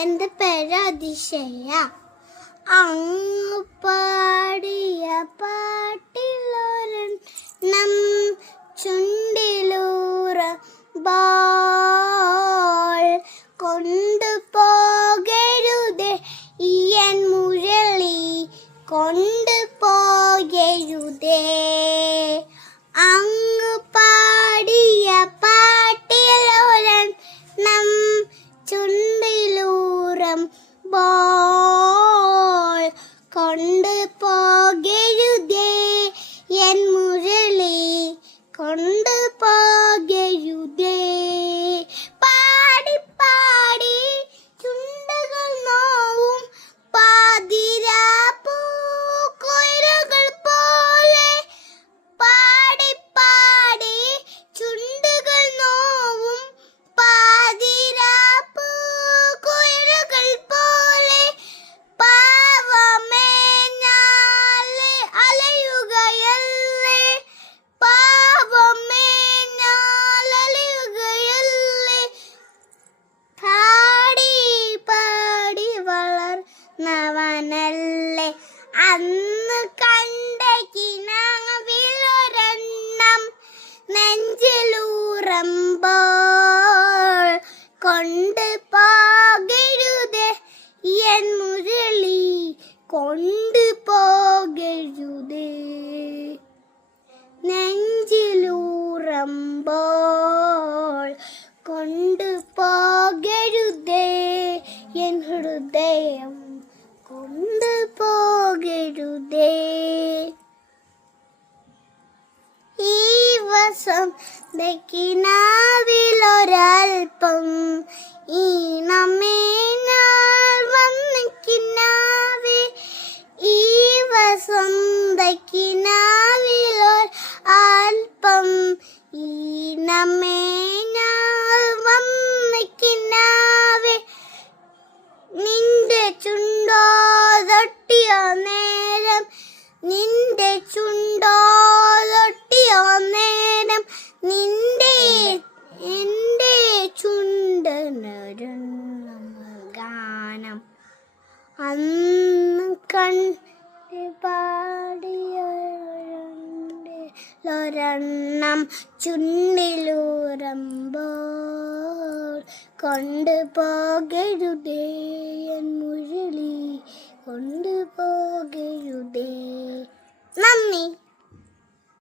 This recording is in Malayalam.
എൻ്റെ പേര് അതിശയ. അങ്ങ് പാടിയ പാട്ടിലൊരെണ്ണം ചുണ്ടിലൂറുമ്പോൾ കൊണ്ടുപോകരുതേ ഈയൻ മുരളി, കൊണ്ടുപോകരുതേ. അങ്ങ് പാടിയ പാട്ടിലൊരെണ്ണം ചുണ്ടിലൂറുമ്പോൾ കൊണ്ടുപോകരുതേ എൻ മുരളി, കൊണ്ടുപോകരുതേ. പാടി പാടി ചുണ്ടുകൾ നോവും പാതിരാപ്പൂക്കുയിലുകൾ പോലെ, പാടി പാടി ചുണ്ടുകൾ നോവും പാതിരാപ്പൂക്കുയിലുകൾ പോലെ. പാവമേ ഞാൻ അലയുകയല്ലേ, പാവമേ ഞാൻ അലയുകയല്ലേ. പാടി പാടി വളർന്നവനല്ലേ അന്ന് കണ്ട കിനാവിലൊരെണ്ണം നെഞ്ചിലൂറുമ്പോൾ കൊണ്ടുപോകരുതേ എൻ മുരളി, കൊണ്ടുപോകരുതേ. നെഞ്ചിലൂറുമ്പോൾ കൊണ്ടുപോകരുതേ എൻ ഹൃദയം, കൊണ്ടുപോകരുതേ. ഈ വസന്തക്കിനാവിലൊരൽപ്പം ഈണമേനാൽ വന്നിക്കിനാവേ, ഈ വസന്തക്കിനാവിലൊരൽപ്പം ഈണമേനാൽ വന്നിക്കിനാവേ. നിന്റെ ചുണ്ടോ തൊട്ടിയോ നേരം, നിന്റെ ചുണ്ടോ തൊട്ടിയോ നേരം, നിന്റെ എൻ്റെ ചുണ്ടനൊരു ഗാനം അന്ന് കണ്ട് പാടിയൊരെണ്ണം ചുണ്ടിലൂറുമ്പോൾ കൊണ്ടുപോകരുതേ എൻ മുരളി, കൊണ്ടുപോകരുതേ. നന്ദി.